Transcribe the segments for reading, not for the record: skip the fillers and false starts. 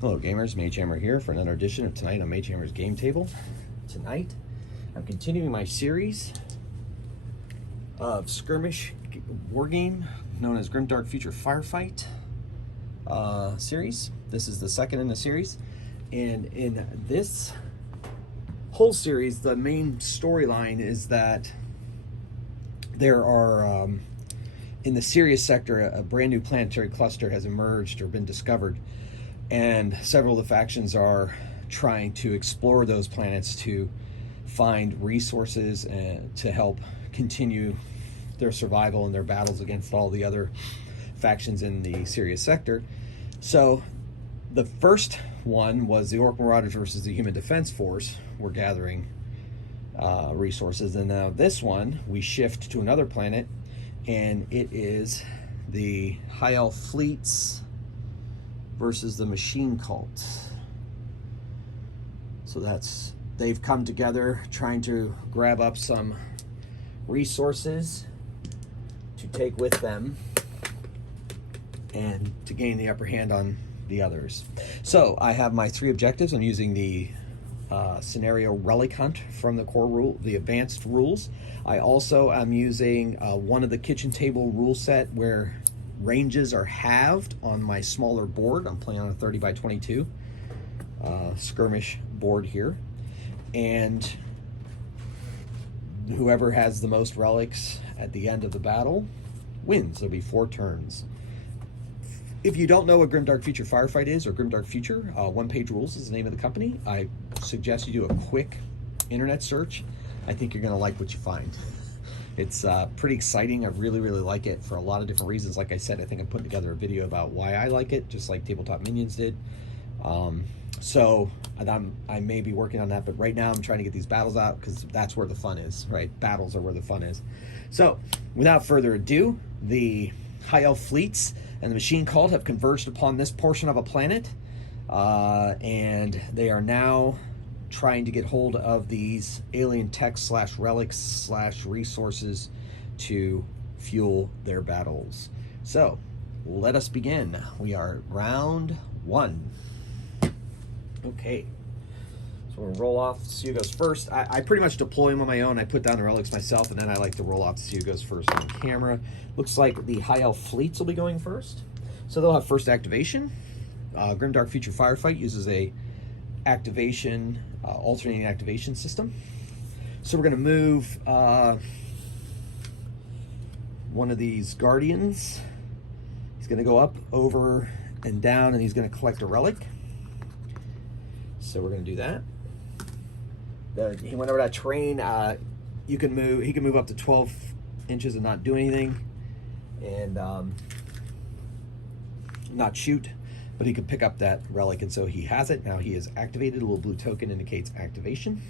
Hello gamers, Mage Hammer here for another edition of Tonight on Mage Hammer's Game Table. Tonight, I'm continuing my series of Skirmish wargame known as Grimdark Future Firefight series. This is the second in the series, and in this whole series, the main storyline is that there are, in the Sirius sector, a brand new planetary cluster has emerged or been discovered. And several of the factions are trying to explore those planets to find resources and to help continue their survival and their battles against all the other factions in the Sirius sector. So the first one was the Orc Marauders versus the Human Defense Force. We're gathering resources, and now this one we shift to another planet, and it is the High Elf fleets versus the Machine Cult. So they've come together trying to grab up some resources to take with them and to gain the upper hand on the others. So I have my three objectives. I'm using the scenario relic hunt from the core rule, the advanced rules. I also am using one of the kitchen table rule set where ranges are halved on my smaller board. I'm playing on a 30 by 22 skirmish board here, and whoever has the most relics at the end of the battle wins. There'll be 4 turns. If you don't know what Grimdark Future Firefight is, or Grimdark Future, One Page Rules is the name of the company. I suggest you do a quick internet search. I think you're going to like what you find. It's pretty exciting. I really like it for a lot of different reasons. Like I said, I think I'm putting together a video about why I like it, just like Tabletop Minions did. I may be working on that, but right now I'm trying to get these battles out because that's where the fun is, right? Battles are where the fun is. So, without further ado, the High Elf fleets and the Machine Cult have converged upon this portion of a planet, and they are now trying to get hold of these alien tech / relics / resources to fuel their battles. So let us begin. We are round 1. Okay, so we'll roll off. Sue goes first. I pretty much deploy them on my own. I put down the relics myself, and then I like to roll off. Sue goes first on camera. Looks like the High Elf fleets will be going first, so they'll have first activation. Grimdark Future Firefight uses a alternating activation system. So we're going to move one of these guardians. He's going to go up, over, and down, and he's going to collect a relic. So we're going to do that. He went over that terrain. He can move up to 12 inches and not do anything, and not shoot. But he could pick up that relic, and so he has it. Now he is activated. A little blue token indicates activation.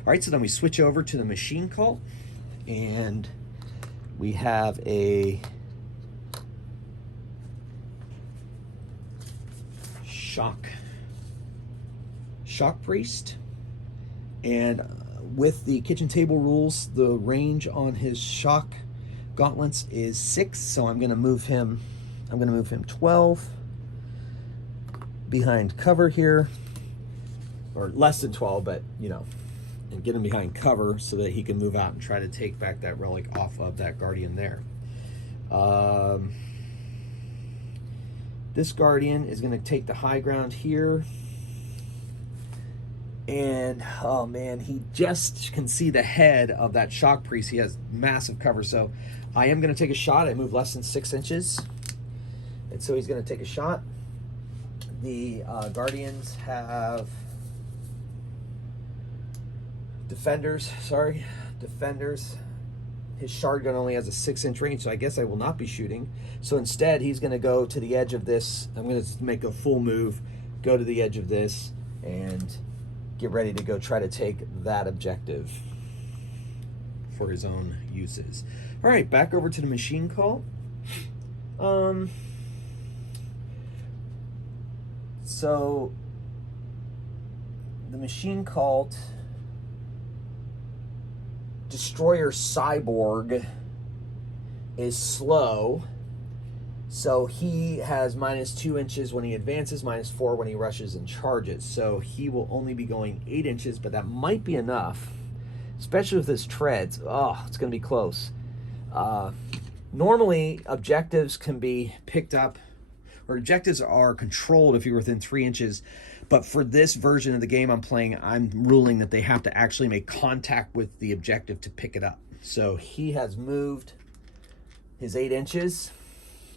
All right, so then we switch over to the Machine Cult, and we have a Shock Priest. And with the kitchen table rules, the range on his Shock gauntlets is 6, so I'm going to move him 12 behind cover here, or less than 12, but you know, and get him behind cover so that he can move out and try to take back that relic off of that guardian there. This guardian is going to take the high ground here, and oh man, he just can see the head of that Shock Priest. He has massive cover, so I am going to take a shot. I move less than 6 inches, and so he's going to take a shot. The Guardians have defenders. His shard gun only has a 6-inch range, so I guess I will not be shooting. So instead, he's going to go to the edge of this. I'm going to make a full move, go to the edge of this, and get ready to go try to take that objective for his own uses. All right, back over to the Machine Cult. So the Machine Cult Destroyer Cyborg is slow, So he has -2 inches when he advances, -4 when he rushes and charges. So he will only be going 8 inches, but that might be enough, especially with his treads. Oh, it's going to be close. Normally, objectives can be picked up, or objectives are controlled if you're within 3 inches. But for this version of the game I'm playing, I'm ruling that they have to actually make contact with the objective to pick it up. So he has moved his 8 inches.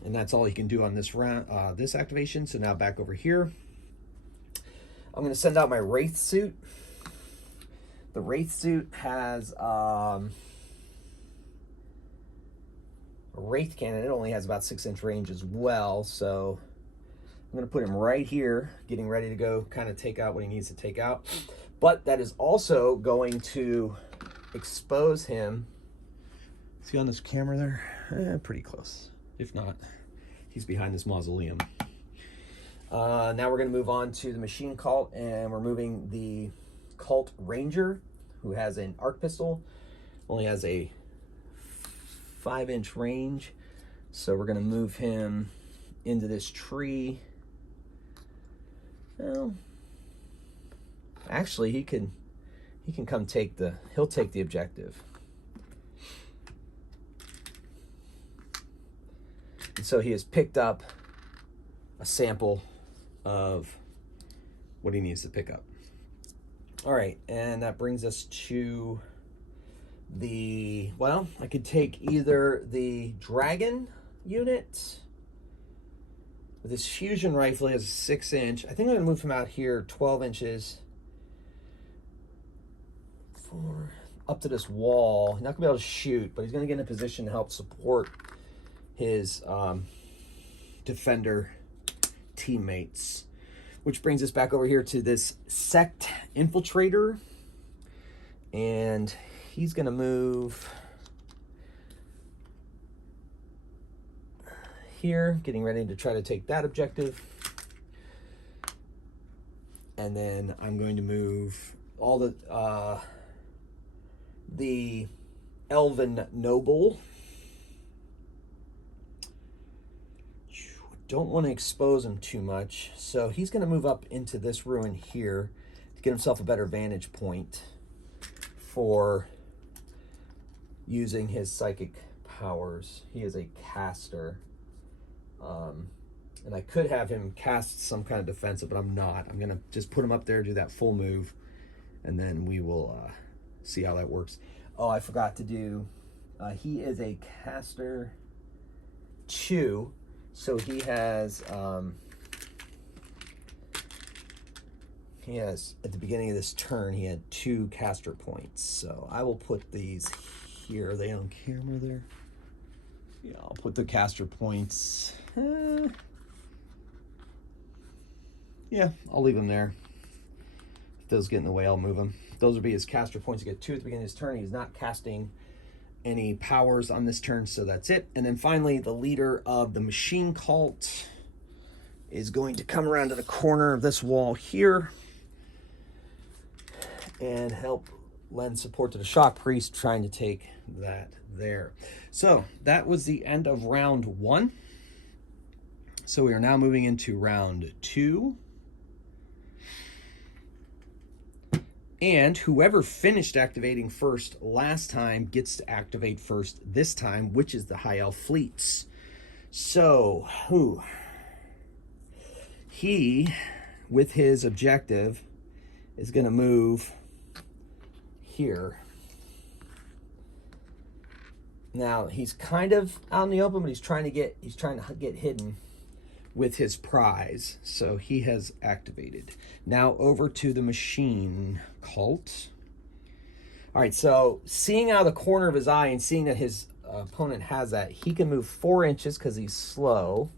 And that's all he can do on this round, this activation. So now back over here, I'm going to send out my Wraith suit. The Wraith suit has a Wraith cannon. It only has about 6-inch range as well. So I'm going to put him right here, getting ready to go kind of take out what he needs to take out. But that is also going to expose him. See on this camera there? Pretty close. If not, he's behind this mausoleum. Now we're going to move on to the machine cult, and we're moving the cult ranger, who has an arc pistol, only has a 5-inch range. So we're going to move him into this tree. Well, actually, he can come he'll take the objective. And so he has picked up a sample of what he needs to pick up. All right, and that brings us to the, well, I could take either the dragon unit with his fusion rifle. He has a 6-inch. I think I'm gonna move him out here 12 inches up to this wall. He's not gonna be able to shoot, but he's gonna get in a position to help support his defender teammates. Which brings us back over here to this sect infiltrator, and he's gonna move here, getting ready to try to take that objective. And then I'm going to move all the elven noble. Don't want to expose him too much, so he's going to move up into this ruin here to get himself a better vantage point for using his psychic powers. He is a caster, and I could have him cast some kind of defensive, but I'm not. I'm going to just put him up there, do that full move, and then we will see how that works. Oh, I forgot to do, he is a caster 2. So he has at the beginning of this turn, he had 2 caster points. So I will put these here. Are they on camera there? Yeah, I'll put the caster points. Yeah, I'll leave them there. If those get in the way, I'll move them. Those will be his caster points. You get 2 at the beginning of his turn. He's not casting any powers on this turn, so that's it. And then finally, the leader of the machine cult is going to come around to the corner of this wall here and help lend support to the shock priest trying to take that there. So that was the end of round 1. So we are now moving into round 2. And whoever finished activating first last time gets to activate first this time, which is the High Elf fleets. So, he, with his objective, is going to move here. Now, he's kind of out in the open, but he's trying to get hidden with his prize. So he has activated. Now over to the machine cult. All right, so seeing out of the corner of his eye and seeing that his opponent has that, he can move 4 inches because he's slow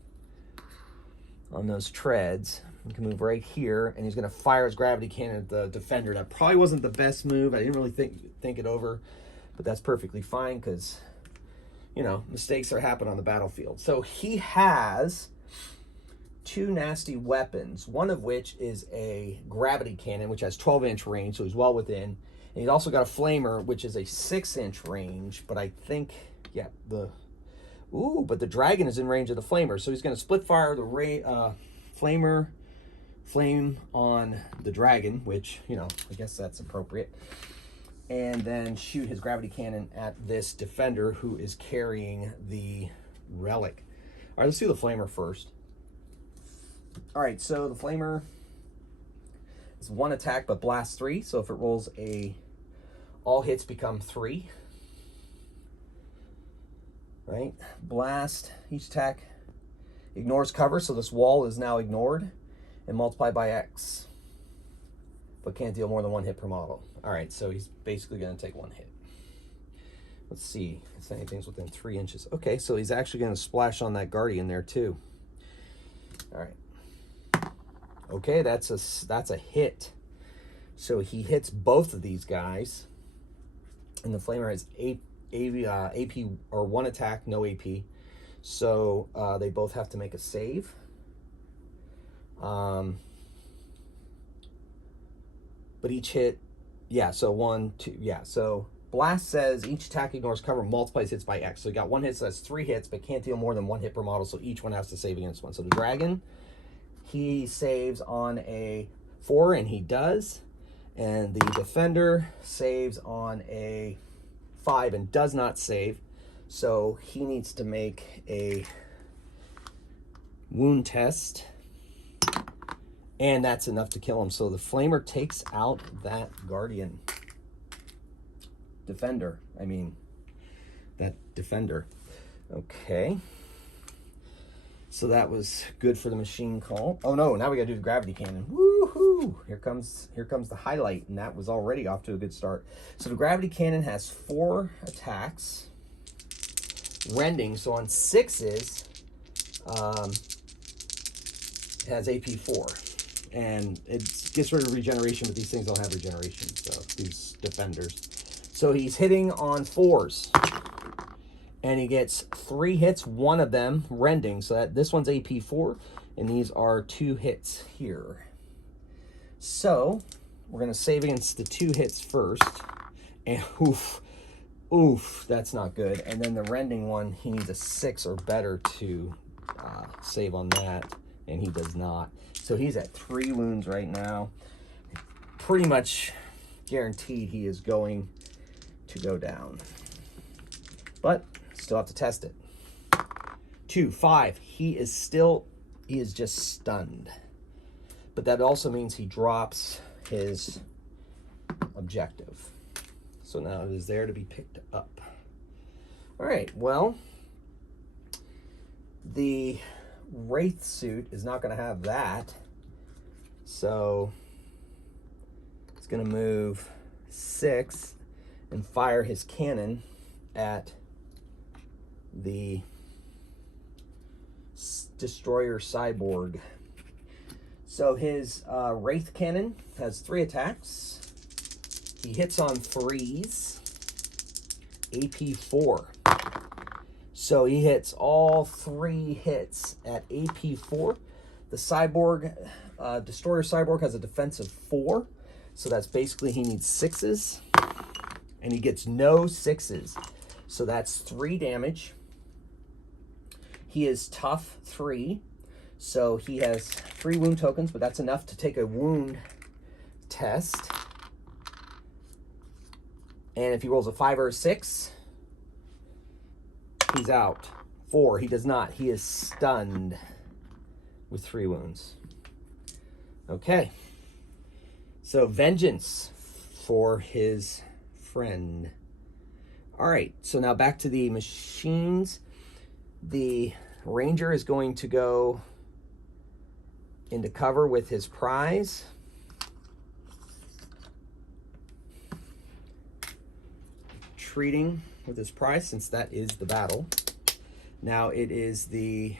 on those treads. He can move right here, and he's going to fire his gravity cannon at the defender. That probably wasn't the best move. I didn't really think it over, but that's perfectly fine because, you know, mistakes are happening on the battlefield. So he has 2 nasty weapons, one of which is a gravity cannon, which has 12-inch range, so he's well within. And he's also got a flamer, which is a 6-inch range, but I think, yeah, the Ooh, but the dragon is in range of the flamer, so he's going to split fire the flame on the dragon, which, you know, I guess that's appropriate. And then shoot his gravity cannon at this defender who is carrying the relic. All right, let's do the flamer first. All right, so the flamer is 1 attack but blasts 3. So if it rolls all hits become 3. Right? Blast, each attack ignores cover, so this wall is now ignored, and multiplied by X. But can't deal more than 1 hit per model. All right, so he's basically going to take 1 hit. Let's see if anything's within 3 inches. Okay, so he's actually going to splash on that guardian there too. All right. Okay, that's a hit. So he hits both of these guys, and the flamer has AP or 1 attack, no AP. So they both have to make a save. But each hit, yeah, so 1, 2, yeah. So Blast says each attack ignores cover, multiplies hits by X. So you got 1 hit, so that's 3 hits, but can't deal more than 1 hit per model, so each one has to save against 1. So the dragon, he saves on a 4, and he does. And the defender saves on a 5 and does not save. So he needs to make a wound test. And that's enough to kill him. So the flamer takes out that guardian. That defender. Okay. So that was good for the machine call. Oh no, now we gotta do the gravity cannon. Woohoo! Here comes the highlight, and that was already off to a good start. So the gravity cannon has 4 attacks. Rending, so on 6s, it has AP 4. And it gets rid of regeneration, but these things don't have regeneration, so these defenders. So he's hitting on 4s. And he gets 3 hits, 1 of them rending. So this one's AP 4, and these are 2 hits here. So we're going to save against the 2 hits first. And oof, that's not good. And then the rending one, he needs a 6 or better to save on that, and he does not. So he's at 3 wounds right now. Pretty much guaranteed he is going to go down. But still have to test it. 2, 5. He is just stunned. But that also means he drops his objective. So now it is there to be picked up. All right, well, the Wraith suit is not going to have that. So it's going to move 6 and fire his cannon at the destroyer cyborg. So his Wraith cannon has 3 attacks. He hits on 3s, AP 4. So he hits all 3 hits at AP 4. The cyborg, destroyer cyborg, has a defensive 4. So that's basically he needs 6s. And he gets no 6s. So that's 3 damage. He is tough 3. So he has 3 wound tokens, but that's enough to take a wound test. And if he rolls a 5 or a 6, he's out. 4, he does not. He is stunned with 3 wounds. Okay. So vengeance for his friend. All right, so now back to the machines. The ranger is going to go into cover with his prize. Treating with his prize, since that is the battle. Now it is the...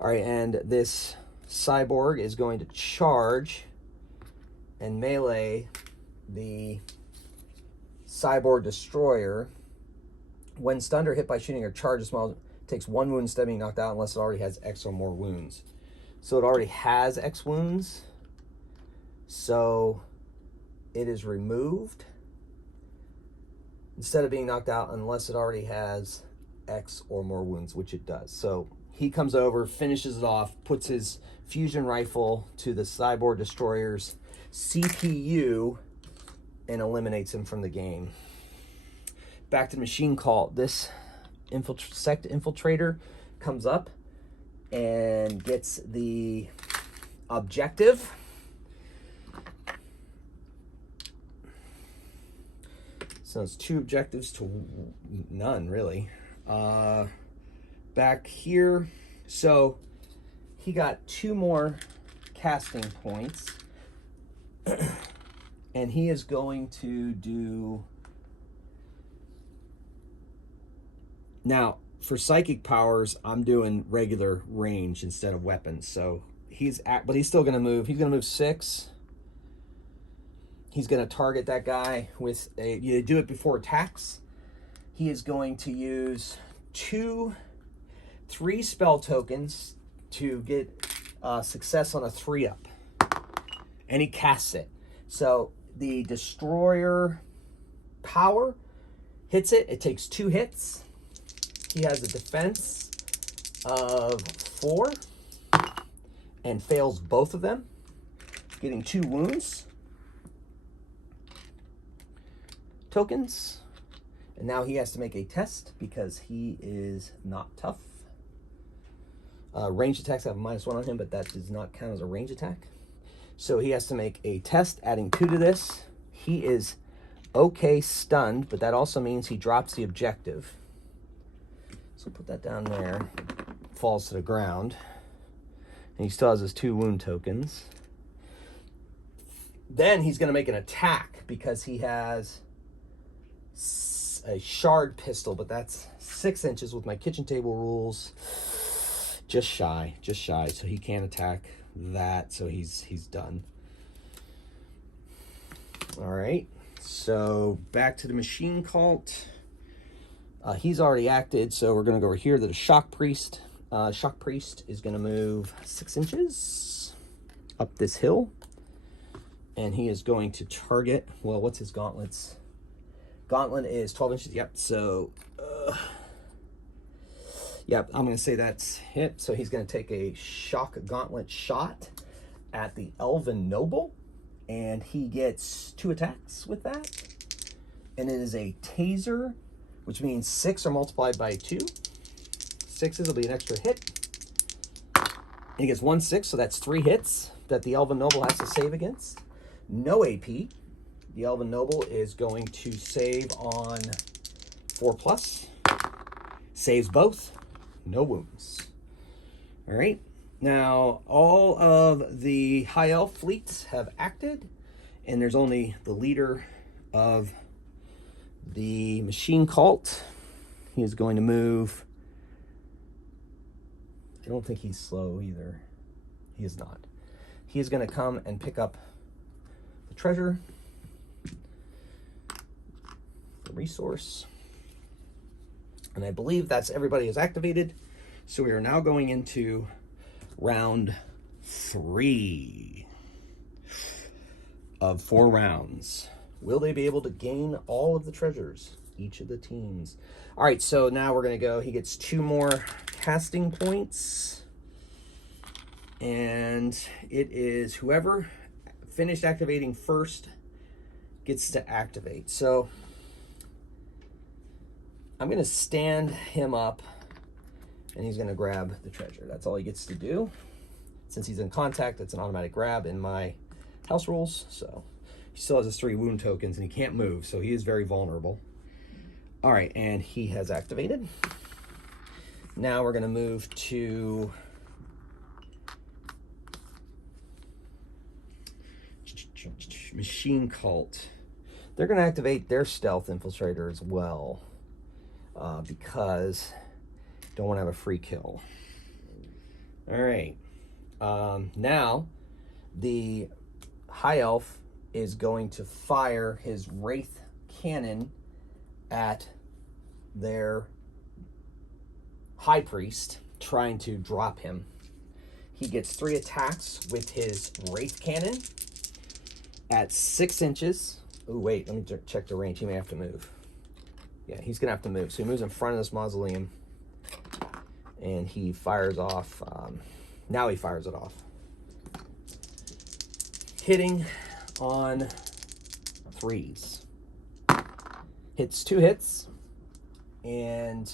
All right, and this cyborg is going to charge and melee the cyborg destroyer. When stunned or hit by shooting or charge, small takes 1 wound instead of being knocked out unless it already has X or more wounds. So it already has X wounds. So it is removed instead of being knocked out unless it already has X or more wounds, which it does. So he comes over, finishes it off, puts his fusion rifle to the cyborg destroyer's CPU, and eliminates him from the game. Back to the machine cult. This sect infiltrator comes up and gets the objective. So it's 2 objectives to none, really. Back here, so he got 2 more casting points, and he is going to do. Now, for psychic powers, I'm doing regular range instead of weapons. So but he's still going to move. He's going to move 6. He's going to target that guy with you do it before attacks. He is going to use 3 spell tokens to get success on a 3-up. And he casts it. So the destroyer power hits it. It takes 2 hits. He has a defense of 4 and fails both of them, getting 2 wounds tokens. And now he has to make a test because he is not tough. Ranged attacks have a -1 on him, but that does not count as a range attack. So he has to make a test, adding 2 to this. He is okay stunned, but that also means he drops the objective. So put that down there. Falls to the ground. And he still has his 2 wound tokens. Then he's going to make an attack because he has a shard pistol, but that's 6 inches with my kitchen table rules. Just shy. So he can't attack that, so he's done. All right. So back to the machine cult. He's already acted, so we're going to go over here to the Shock Priest. Shock Priest is going to move 6 inches up this hill. And he is going to target, well, what's his gauntlets? Gauntlet is 12 inches, yep. So, yep, I'm going to say that's hit. So he's going to take a Shock Gauntlet shot at the Elven Noble. And he gets 2 attacks with that. And it is a taser, which means 6 are multiplied by 2. 6s will be an extra hit. And he gets 1 6, so that's 3 hits that the Elven Noble has to save against. No AP. The Elven Noble is going to save on 4+. Saves both. No wounds. All right. Now, all of the High Elf fleets have acted, and there's only the leader of the machine cult. He is going to move. I don't think he's slow either. He is not. He is going to come and pick up the treasure, the resource. And I believe that's everybody is activated. So we are now going into round 3 of 4 rounds. Will they be able to gain all of the treasures? Each of the teams. All right, so now we're going to go. He gets 2 more casting points. And it is whoever finished activating first gets to activate. So I'm going to stand him up, and he's going to grab the treasure. That's all he gets to do. Since he's in contact, it's an automatic grab in my house rules. So he still has his 3 wound tokens, and he can't move, so he is very vulnerable. All right, and he has activated. Now we're going to move to Machine Cult. They're going to activate their Stealth Infiltrator as well, because don't want to have a free kill. All right. Now the High Elf is going to fire his Wraith Cannon at their High Priest, trying to drop him. He gets 3 attacks with his Wraith Cannon at 6 inches. Oh, wait, let me check the range. He may have to move. Yeah, he's going to have to move. So he moves in front of this mausoleum, and he fires off. Now he fires it off. Hitting on 3s. Hits 2 hits, and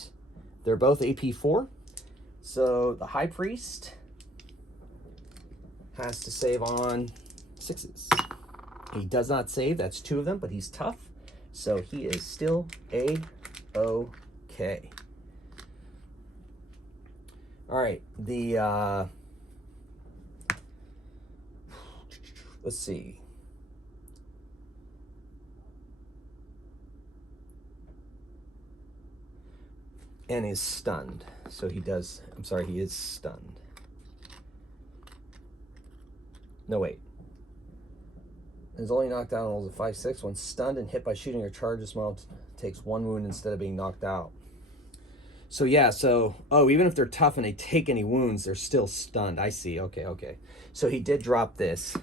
they're both AP 4. So the High Priest has to save on 6s. He does not save, that's 2 of them, but he's tough. So he is still A-OK. All right, let's see. And is stunned. So he does, I'm sorry, he is stunned. No, wait. Is only knocked out on rolls of 5-6. When stunned and hit by shooting or charge, this model takes 1 wound instead of being knocked out. So yeah, so, oh, even if they're tough and they take any wounds, they're still stunned. I see, okay. So he did drop this.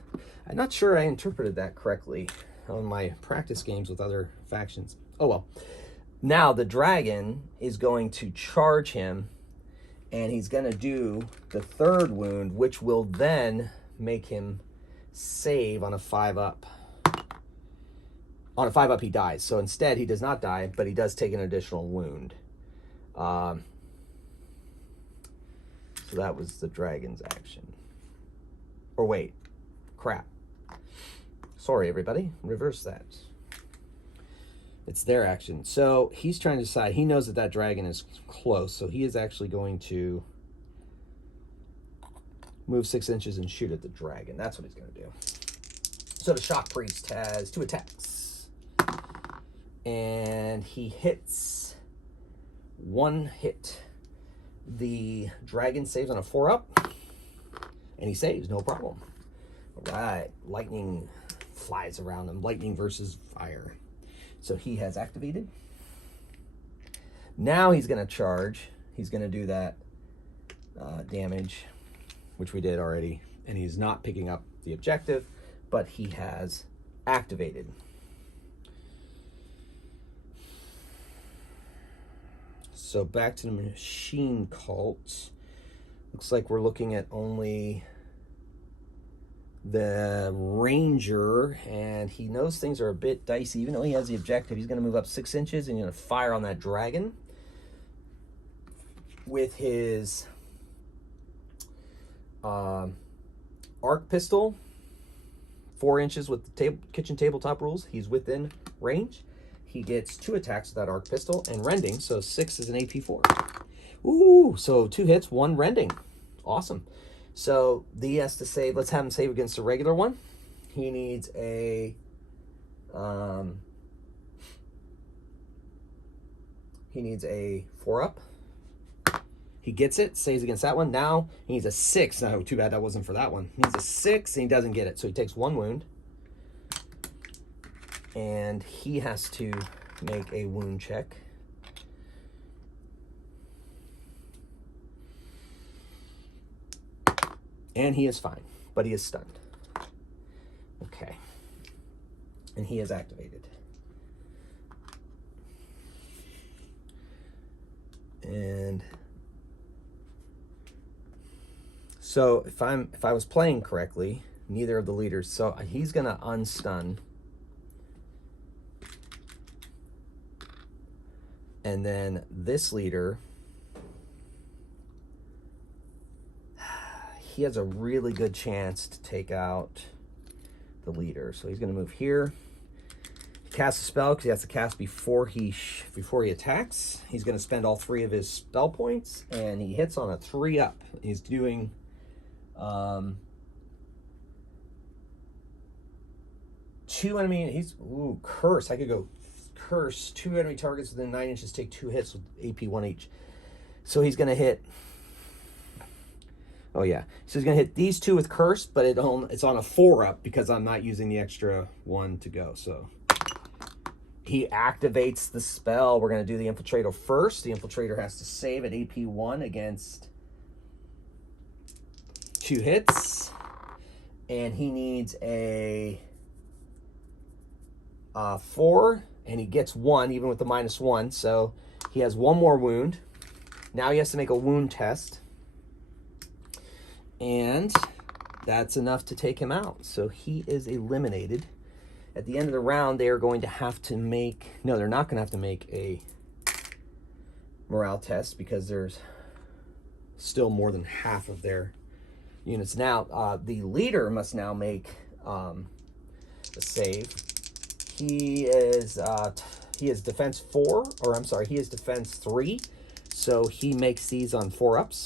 I'm not sure I interpreted that correctly on my practice games with other factions. Oh well. Now the dragon is going to charge him, and he's going to do the 3rd wound, which will then make him save on a 5-up. On a 5-up, he dies. So instead, he does not die, but he does take an additional wound. So that was the dragon's action. Or wait, crap. Sorry, everybody. Reverse that. It's their action. So he's trying to decide. He knows that that dragon is close, so he is actually going to move 6 inches and shoot at the dragon. That's what he's going to do. So the Shock Priest has 2 attacks. And he hits 1 hit. The dragon saves on a 4-up. And he saves, no problem. All right, lightning flies around him. Lightning versus fire. So he has activated. Now he's going to charge. He's going to do that damage, which we did already. And he's not picking up the objective, but he has activated. So back to the machine cult. Looks like we're looking at only the ranger, and he knows things are a bit dicey. Even though he has the objective, he's going to move up 6 inches and he's going to fire on that dragon with his arc pistol. 4 inches with the kitchen tabletop rules. He's within range. He gets 2 attacks with that arc pistol and rending, so 6 is an AP 4. Ooh, so 2 hits, 1 rending. Awesome. So he has to save. Let's have him save against a regular one. He needs a 4-up. He gets it, saves against that one. Now he needs a 6. No, too bad that wasn't for that one. He needs a 6 and he doesn't get it. So he takes 1 wound. And he has to make a wound check. And he is fine, but he is stunned. Okay. And he is activated. And so if I was playing correctly, neither of the leaders, so he's gonna unstun. And then this leader, he has a really good chance to take out the leader. So he's going to move here. Cast a spell because he has to cast before he attacks. He's going to spend all 3 of his spell points, and he hits on a 3-up. He's doing two enemy. He's curse. I could go curse. 2 enemy targets within 9 inches take 2 hits with AP 1 each. So he's going to hit. Oh yeah, so he's gonna hit these 2 with curse, but it's on a 4-up because I'm not using the extra 1 to go. So he activates the spell. We're gonna do the infiltrator first. The infiltrator has to save at AP 1 against 2 hits, and he needs a 4 and he gets 1 even with the -1, so he has 1 more wound. Now he has to make a wound test, and that's enough to take him out. So he is eliminated. At the end of the round, they are going to have to make, no, they're not going to have to make a morale test because there's still more than half of their units. Now, the leader must now make a save. He is defense 4, or I'm sorry, he is defense 3. So he makes these on 4-ups,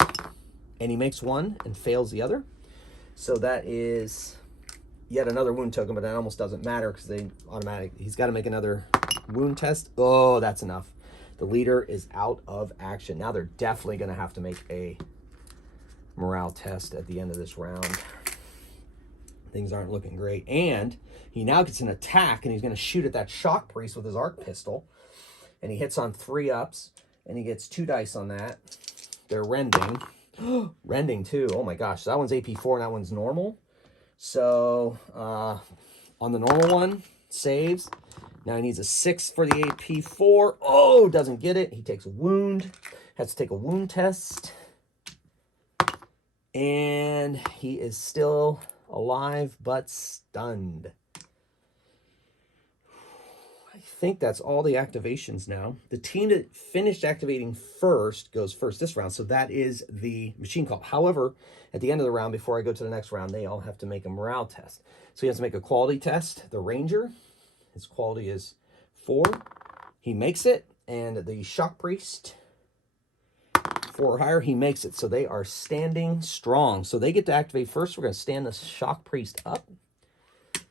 and he makes 1 and fails the other. So that is yet another wound token, but that almost doesn't matter because they automatic. He's got to make another wound test. Oh, that's enough. The leader is out of action. Now they're definitely going to have to make a morale test at the end of this round. Things aren't looking great. And he now gets an attack, and he's going to shoot at that shock priest with his arc pistol. And he hits on 3-ups, and he gets 2 dice on that. They're rending. Rending, too. Oh, my gosh. So that one's AP4, and that one's normal. So on the normal one, saves. Now he needs a 6 for the AP4. Oh, doesn't get it. He takes a wound. Has to take a wound test. And he is still alive, but stunned. I think that's all the activations now. The team that finished activating first goes first this round, so that is the machine call. However, at the end of the round, before I go to the next round, they all have to make a morale test. So he has to make a quality test. The ranger, his quality is 4. He makes it, and the shock priest, 4 or higher, he makes it. So they are standing strong. So they get to activate first. We're going to stand the shock priest up,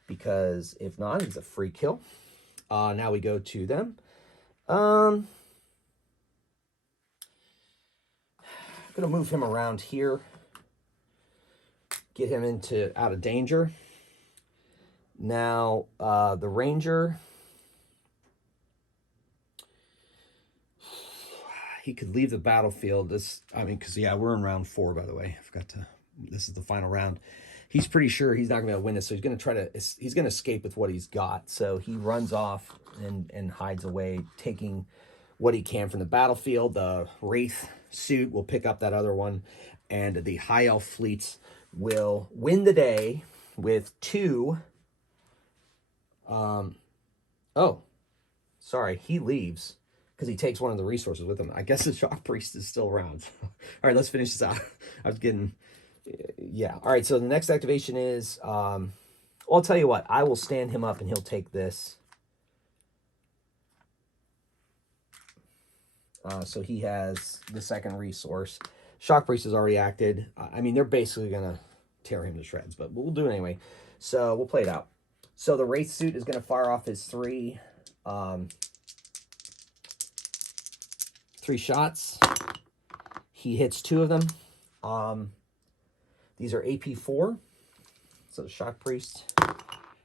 because if not, it's a free kill. Now we go to them. I'm going to move him around here. Get him out of danger. Now, the ranger, he could leave the battlefield. Because, yeah, we're in round 4, by the way. I forgot to, this is the final round. He's pretty sure he's not going to be able to win this, so he's going to he's going to escape with what he's got. So he runs off and hides away, taking what he can from the battlefield. The Wraith suit will pick up that other one, and the High Elf fleets will win the day with 2. Oh, sorry, he leaves because he takes one of the resources with him. I guess the Shock Priest is still around. All right, let's finish this out. I was getting... Yeah. All right. So the next activation is, well, I'll tell you what, I will stand him up and he'll take this. So he has the second resource. Shock Priest has already acted. I mean, they're basically going to tear him to shreds, but we'll do it anyway. So we'll play it out. So the Wraith suit is going to fire off his 3 shots. He hits 2 of them. These are AP4. So the Shock Priest.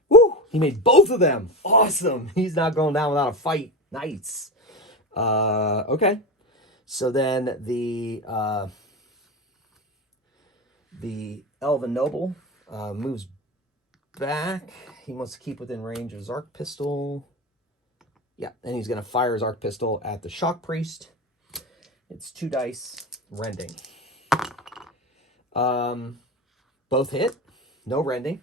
Woo! He made both of them. Awesome. He's not going down without a fight. Nice. Okay. So then the Elven Noble moves back. He wants to keep within range of his arc pistol. Yeah, and he's going to fire his arc pistol at the Shock Priest. It's 2 dice. Rending. Both hit. No rending.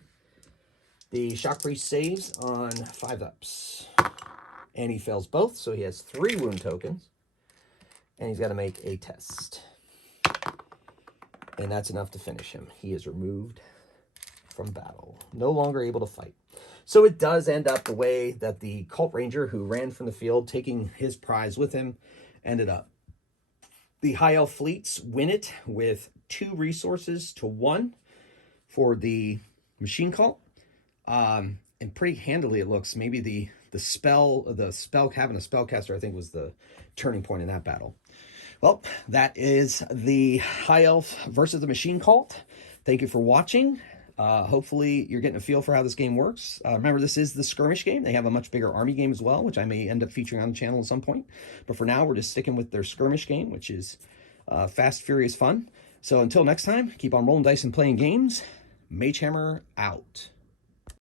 The Shock Priest saves on 5-ups. And he fails both, so he has 3 wound tokens. And he's got to make a test. And that's enough to finish him. He is removed from battle. No longer able to fight. So it does end up the way that the Cult Ranger, who ran from the field, taking his prize with him, ended up. The High Elf fleets win it with 2 resources to 1 for the machine cult. And pretty handily it looks. Maybe the spell having a spellcaster, I think, was the turning point in that battle. Well, that is the High Elf versus the machine cult. Thank you for watching. Hopefully you're getting a feel for how this game works. Remember, this is the Skirmish game. They have a much bigger army game as well, which I may end up featuring on the channel at some point. But for now, we're just sticking with their Skirmish game, which is fast, furious fun. So until next time, keep on rolling dice and playing games. Magehammer out.